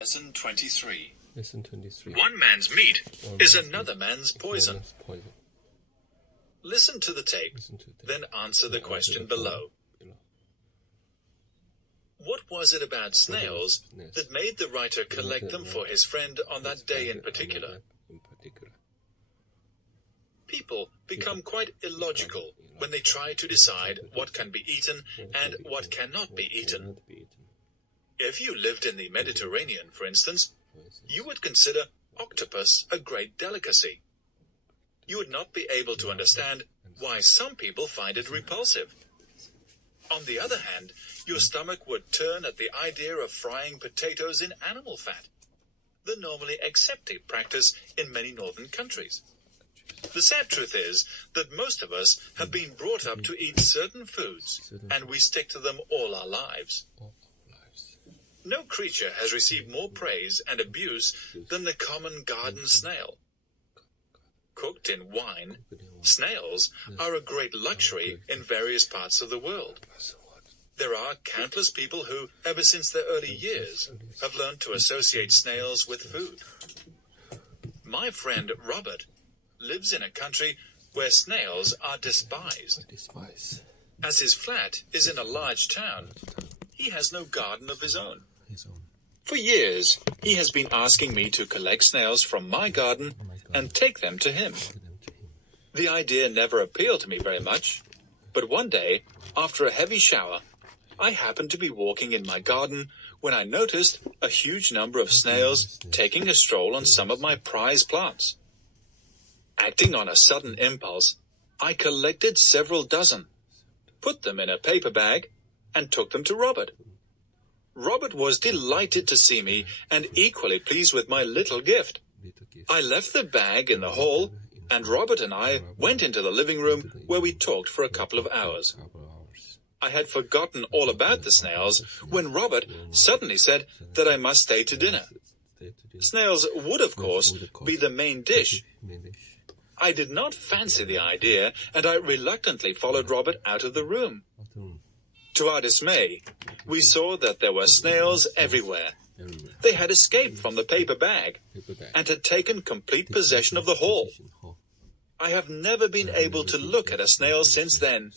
Lesson 23. Lesson 23. One man's meat is another man's poison. Listen to the tape, then answer the question below. What was it about snails that made the writer collect them for his friend on that day in particular? People become quite illogical when they try to decide what can be eaten and what cannot be eaten. If you lived in the Mediterranean, for instance, you would consider octopus a great delicacy. You would not be able to understand why some people find it repulsive. On the other hand, your stomach would turn at the idea of frying potatoes in animal fat, the normally accepted practice in many northern countries. The sad truth is that most of us have been brought up to eat certain foods, and we stick to them all our lives. No creature has received more praise and abuse than the common garden snail. Cooked in wine, snails are a great luxury in various parts of the world. There are countless people who, ever since their early years, have learned to associate snails with food. My friend Robert lives in a country where snails are despised. As his flat is in a large town, he has no garden of his own. For years, he has been asking me to collect snails from my garden and take them to him. The idea never appealed to me very much, but one day, after a heavy shower, I happened to be walking in my garden when I noticed a huge number of snails taking a stroll on some of my prize plants. Acting on a sudden impulse, I collected several dozen, put them in a paper bag, and took them to Robert. Robert was delighted to see me and equally pleased with my little gift. I left the bag in the hall, and Robert and I went into the living room where we talked for a couple of hours. I had forgotten all about the snails when Robert suddenly said that I must stay to dinner. Snails would, of course, be the main dish. I did not fancy the idea, and I reluctantly followed Robert out of the room. To our dismay, we saw that there were snails everywhere. They had escaped from the paper bag and had taken complete possession of the hall. I have never been able to look at a snail since then.